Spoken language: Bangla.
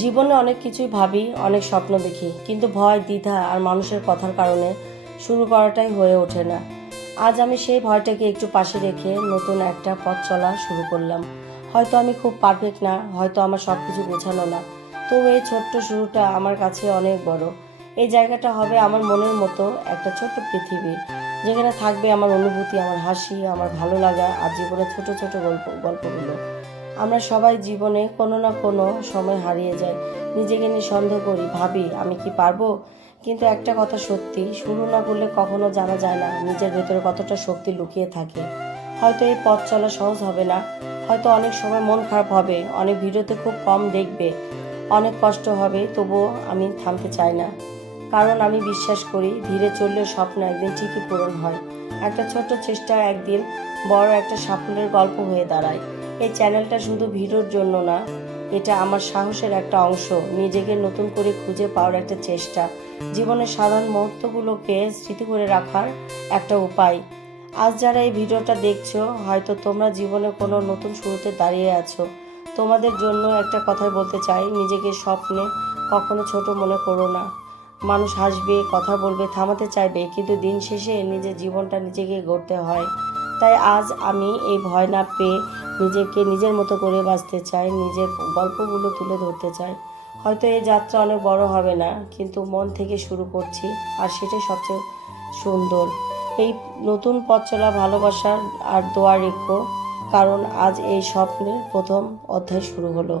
জীবনে অনেক কিছুই ভাবি, অনেক স্বপ্ন দেখি, কিন্তু ভয়, দ্বিধা আর মানুষের কথার কারণে শুরু করাটাই হয়ে ওঠে না। আজ আমি সেই ভয়টাকে একটু পাশে রেখে নতুন একটা পথ চলা শুরু করলাম। হয়তো আমি খুব পারফেক্ট না, হয়তো আমার সব কিছু গোছানো না, তবু এই ছোট্ট শুরুটা আমার কাছে অনেক বড়। এই জায়গাটা হবে আমার মনের মতো একটা ছোট্ট পৃথিবী, যেখানে থাকবে আমার অনুভূতি, আমার হাসি, আমার ভালো লাগা আর জীবনের ছোট ছোট গল্পগুলো। আমরা সবাই জীবনে কোনো না কোনো সময় হারিয়ে যাই, নিজেকে নিয়ে সন্দেহ করি, ভাবি আমি কি পারবো। কিন্তু একটা কথা সত্যি, শুরু না করলে কখনো জানা যায় না নিজের ভেতরে কতটা শক্তি লুকিয়ে থাকে। হয়তো এই পথ চলা সহজ হবে না, হয়তো অনেক সময় মন খারাপ হবে, অনেক ভিডিওতে খুব কম দেখবে, অনেক কষ্ট হবে, তবুও আমি থামতে চাই না। কারণ আমি বিশ্বাস করি ধীরে চললে স্বপ্ন একদিন ঠিকই পূরণ হয়। একটা ছোট্ট চেষ্টা একদিন বড় একটা সাফল্যের গল্প হয়ে দাঁড়ায়। এই চ্যানেলটা শুধু ভিডিওর জন্য না, এটা আমার সাহসের একটা অংশ, নিজেকে নতুন করে খুঁজে পাওয়ার একটা চেষ্টা, জীবনের সাধারণ মুহূর্তগুলোকে স্মৃতি করে রাখার একটা উপায়। আজ যারা এই ভিডিওটা দেখছো, হয়তো তোমরা জীবনে কোনো নতুন শুরুতে দাঁড়িয়ে আছো। তোমাদের জন্য একটা কথাই বলতে চাই, নিজেকে স্বপ্নে কখনো ছোট মনে করো না। মানুষ হাসবে, কথা বলবে, থামাতে চাইবে, কিন্তু দিন শেষে নিজের জীবনটা নিজেকে গড়তে হয়। তাই আজ আমি এই ভয় না পেয়ে নিজেকে নিজের মতো করে বাঁচতে চাই, নিজের গল্পগুলো তুলে ধরতে চাই। হয়তো এই যাত্রা অনেক বড় হবে না, কিন্তু মন থেকে শুরু করছি, আর সেটাই সবচেয়ে সুন্দর। এই নতুন পথ চলা ভালোবাসার আর দোয়া রেখো, কারণ আজ এই স্বপ্নের প্রথম অধ্যায় শুরু হলো।